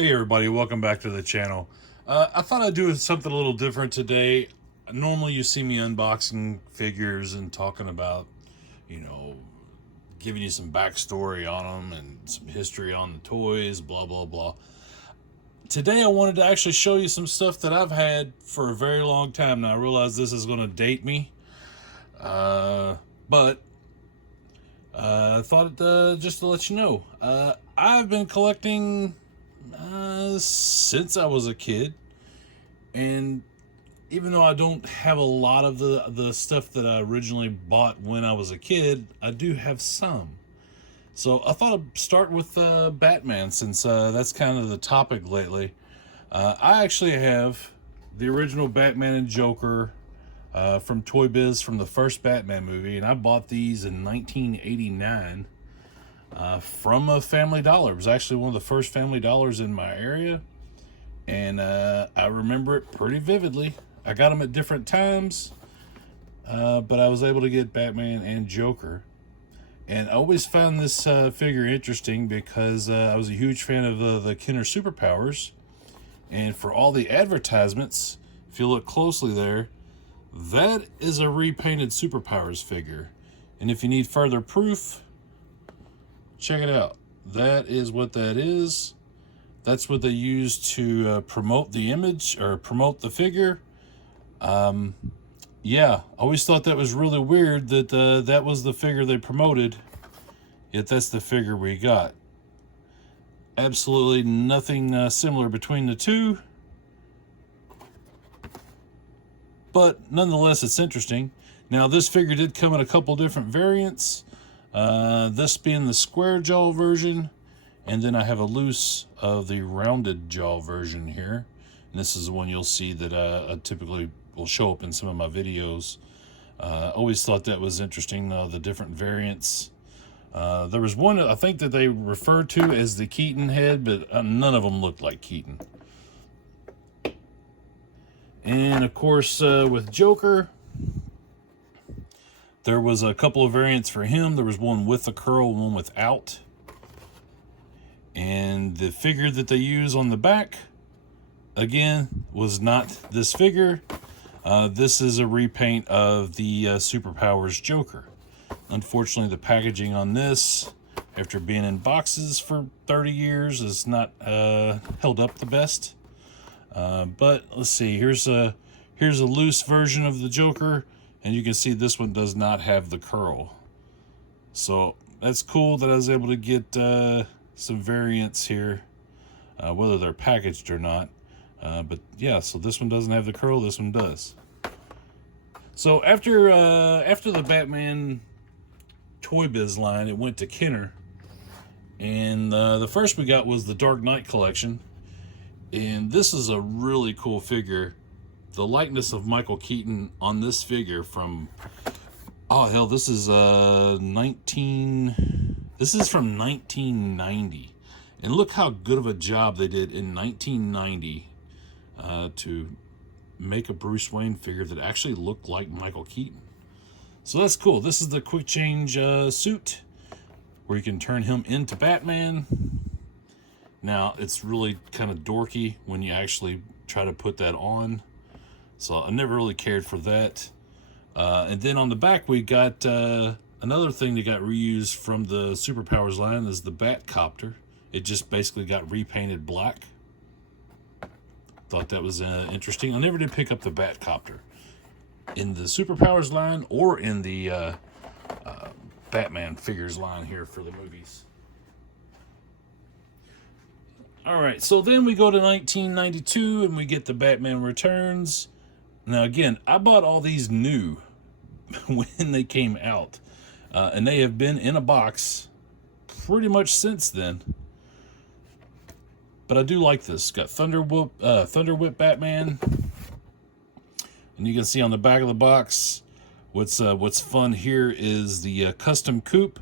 Hey everybody, welcome back to the channel. I thought I'd do something a little different today. Normally you see me unboxing figures and talking about, you know, giving you some backstory on them and some history on the toys, blah, blah, blah. Today I wanted to actually show you some stuff that I've had for a very long time. Now I realize this is going to date me, but I thought just to let you know, I've been collecting since I was a kid, and even though I don't have a lot of the stuff that I originally bought when I was a kid, I do have some. So I thought I'd start with Batman, since that's kind of the topic lately. I actually have the original Batman and Joker from Toy Biz from the first Batman movie, and I bought these in 1989. From a Family Dollar. It was actually one of the first Family Dollars in my area, and I remember it pretty vividly. I got them at different times, but I was able to get Batman and Joker, and I always found this figure interesting because I was a huge fan of the Kenner Superpowers, and for all the advertisements, if you look closely there, that is a repainted Superpowers figure. And if you need further proof, check it out. That is what that is. That's what they use to promote the image or promote the figure. Yeah, I always thought that was really weird that that was the figure they promoted, yet that's the figure we got. Absolutely nothing similar between the two, but nonetheless it's interesting. Now this figure did come in a couple different variants. This being the square jaw version, and then I have a loose of the rounded jaw version here, and this is the one you'll see that I typically will show up in some of my videos. Always thought that was interesting, the different variants. There was one I think that they referred to as the Keaton head, but none of them looked like Keaton. And of course with Joker, there was a couple of variants for him. There was one with a curl, one without. And the figure that they use on the back, again, was not this figure. This is a repaint of the Superpowers Joker. Unfortunately, the packaging on this, after being in boxes for 30 years, is not held up the best. But let's see, here's a loose version of the Joker. And you can see this one does not have the curl. So that's cool that I was able to get some variants here, whether they're packaged or not. But yeah, so this one doesn't have the curl, this one does. So after the Batman Toy Biz line, it went to Kenner. And the first we got was the Dark Knight collection. And this is a really cool figure. The likeness of Michael Keaton on this figure from, oh hell, this is from 1990, and look how good of a job they did in 1990 to make a Bruce Wayne figure that actually looked like Michael Keaton. So that's cool. This is the quick change suit where you can turn him into Batman. Now it's really kind of dorky when you actually try to put that on. So I never really cared for that. And then on the back, we got another thing that got reused from the Superpowers line is the Batcopter. It just basically got repainted black. Thought that was interesting. I never did pick up the Batcopter in the Superpowers line or in the Batman figures line here for the movies. All right, so then we go to 1992 and we get the Batman Returns. Now again, I bought all these new when they came out, and they have been in a box pretty much since then. But I do like this. Got Thunder Whip Batman, and you can see on the back of the box, what's fun here is the custom coupe,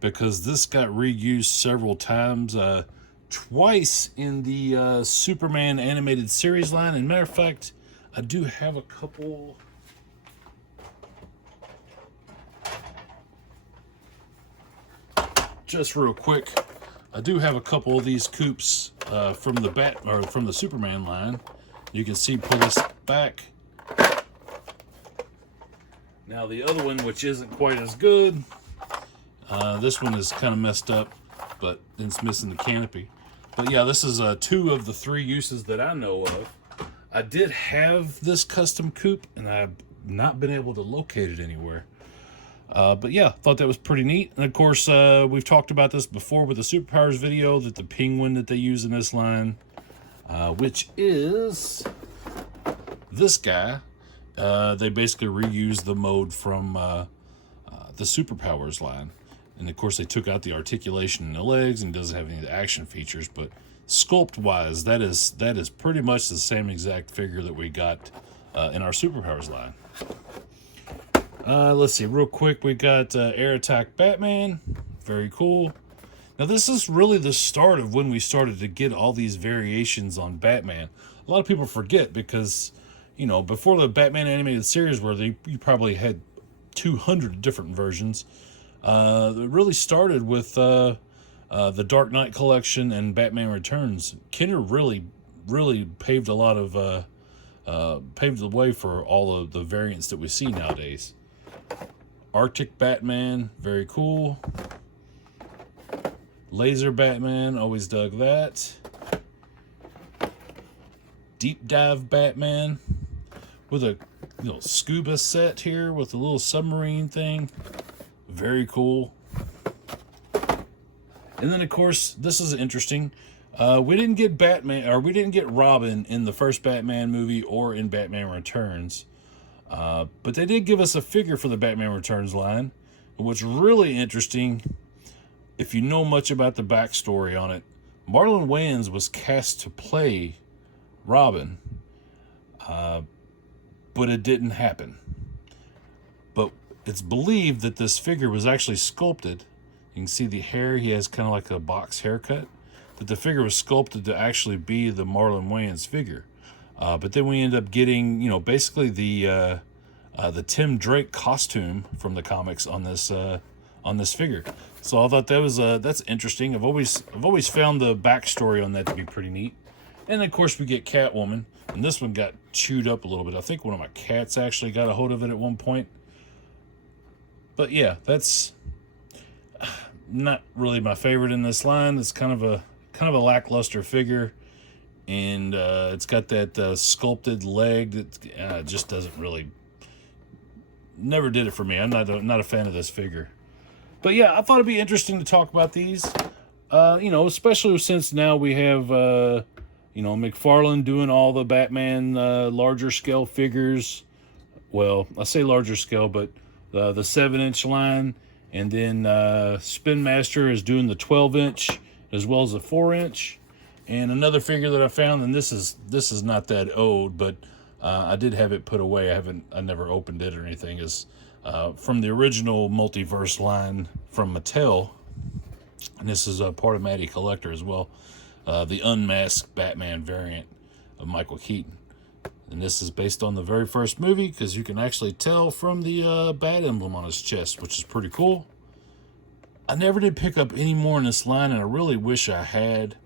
because this got reused several times. Twice in the Superman animated series line, and matter of fact, I do have a couple. Just real quick, I do have a couple of these coupes from the Superman line. You can see, pull this back. Now the other one, which isn't quite as good, this one is kind of messed up, but it's missing the canopy. But yeah, this is 2 of the 3 uses that I know of. I did have this custom coupe, and I've not been able to locate it anywhere. But yeah, thought that was pretty neat. And of course, we've talked about this before with the Superpowers video, that the penguin that they use in this line, which is this guy, they basically reused the mode from the Superpowers line. And of course, they took out the articulation in the legs and doesn't have any of the action features. But sculpt-wise, that is pretty much the same exact figure that we got in our Superpowers line. Let's see, real quick, we got Air Attack Batman. Very cool. Now, this is really the start of when we started to get all these variations on Batman. A lot of people forget because, you know, before the Batman animated series, where you probably had 200 different versions, it really started with the Dark Knight collection and Batman Returns. Kenner really paved a lot of paved the way for all of the variants that we see nowadays. Arctic Batman, very cool. Laser Batman, always dug that. Deep Dive Batman with a scuba set here with a little submarine thing. Very cool. And then, of course, this is interesting. We didn't get Batman, or we didn't get Robin in the first Batman movie or in Batman Returns. But they did give us a figure for the Batman Returns line. What's really interesting, if you know much about the backstory on it, Marlon Wayans was cast to play Robin, but it didn't happen. But it's believed that this figure was actually sculpted. You can see the hair, he has kind of like a box haircut. That the figure was sculpted to actually be the Marlon Wayans figure. But then we end up getting, basically the Tim Drake costume from the comics on this figure. So I thought that was that's interesting. I've always found the backstory on that to be pretty neat. And of course we get Catwoman, and this one got chewed up a little bit. I think one of my cats actually got a hold of it at one point. But yeah, that's not really my favorite in this line. It's kind of a lackluster figure. And it's got that sculpted leg that just doesn't really, never did it for me. I'm not a fan of this figure. But yeah, I thought it'd be interesting to talk about these. Especially since now we have McFarlane doing all the Batman larger scale figures. Well, I say larger scale, but the 7-inch line, and then Spin Master is doing the 12-inch as well as the 4-inch. And another figure that I found, and this is not that old, but I did have it put away. I never opened it or anything. Is from the original Multiverse line from Mattel, and this is a part of Matty Collector as well. The unmasked Batman variant of Michael Keaton, and this is based on the very first movie because you can actually tell from the bat emblem on his chest, which is pretty cool. I never did pick up any more in this line, and I really wish I had,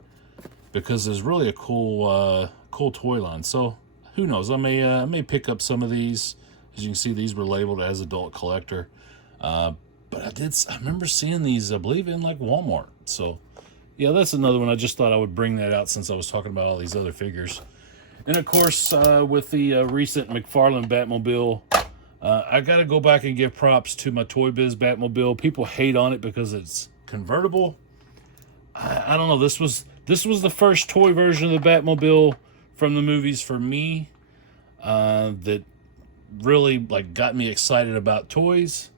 because there's really a cool toy line. So who knows? I may pick up some of these. As you can see, these were labeled as adult collector. But I remember seeing these, I believe, in like Walmart. So yeah, that's another one. I just thought I would bring that out since I was talking about all these other figures. And of course, with the recent McFarlane Batmobile, I got to go back and give props to my Toy Biz Batmobile. People hate on it because it's convertible. I don't know. This was the first toy version of the Batmobile from the movies for me that really got me excited about toys.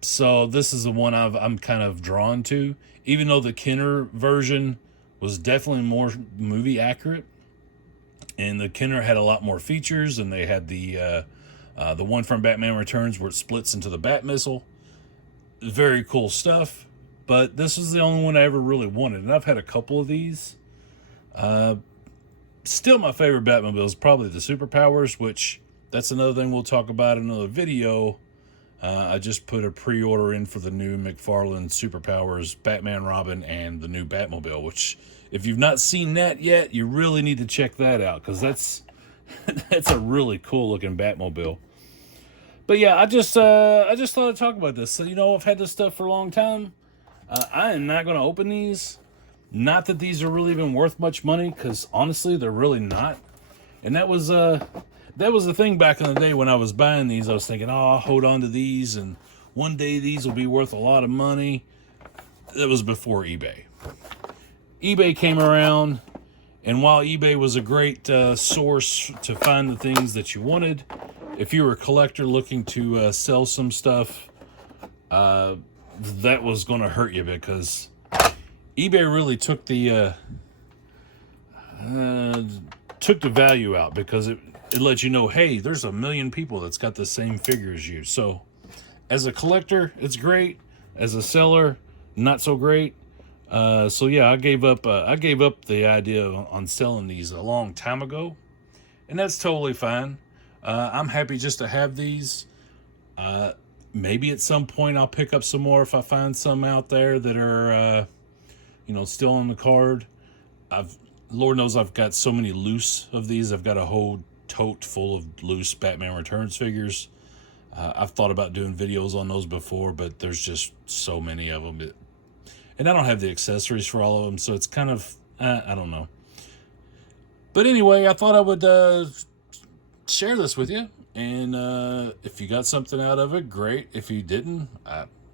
So this is the one I'm kind of drawn to, even though the Kenner version was definitely more movie accurate, and the Kenner had a lot more features, and they had the one from Batman Returns where it splits into the Bat Missile. Very cool stuff. But this is the only one I ever really wanted. And I've had a couple of these. Still, my favorite Batmobile is probably the Superpowers, which that's another thing we'll talk about in another video. I just put a pre-order in for the new McFarlane Superpowers Batman Robin and the new Batmobile, which if you've not seen that yet, you really need to check that out, because that's that's a really cool looking Batmobile. But yeah, I just thought I'd talk about this. So, I've had this stuff for a long time. I am not going to open these. Not that these are really even worth much money, because honestly, they're really not. And that was the thing back in the day when I was buying these. I was thinking, oh, I'll hold on to these, and one day these will be worth a lot of money. That was before eBay. eBay came around, and while eBay was a great source to find the things that you wanted, if you were a collector looking to sell some stuff, that was going to hurt you, because eBay really took the value out, because it lets you know, hey, there's a million people that's got the same figure as you. So as a collector, it's great. As a seller, not so great. So yeah, I gave up the idea on selling these a long time ago, and that's totally fine. I'm happy just to have these. Maybe at some point I'll pick up some more if I find some out there that are, still on the card. Lord knows I've got so many loose of these. I've got a whole tote full of loose Batman Returns figures. I've thought about doing videos on those before, but there's just so many of them. And I don't have the accessories for all of them, so it's kind of, I don't know. But anyway, I thought I would share this with you. And if you got something out of it, great. If you didn't,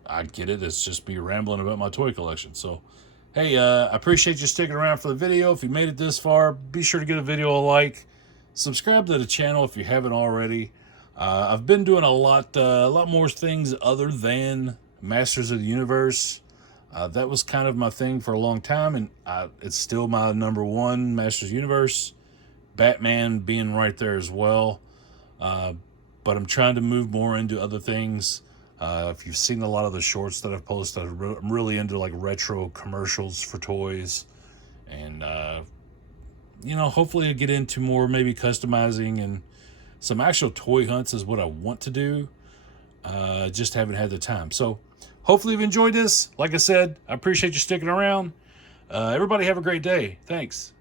I get it. It's just me rambling about my toy collection. So, hey, I appreciate you sticking around for the video. If you made it this far, be sure to give the video a like. Subscribe to the channel if you haven't already. I've been doing a lot more things other than Masters of the Universe. That was kind of my thing for a long time, and it's still my number one, Masters of the Universe. Batman being right there as well. But I'm trying to move more into other things. If you've seen a lot of the shorts that I've posted, I'm really into like retro commercials for toys. And, hopefully I'll get into more maybe customizing, and some actual toy hunts is what I want to do. Just haven't had the time. So hopefully you've enjoyed this. Like I said, I appreciate you sticking around. Everybody have a great day. Thanks.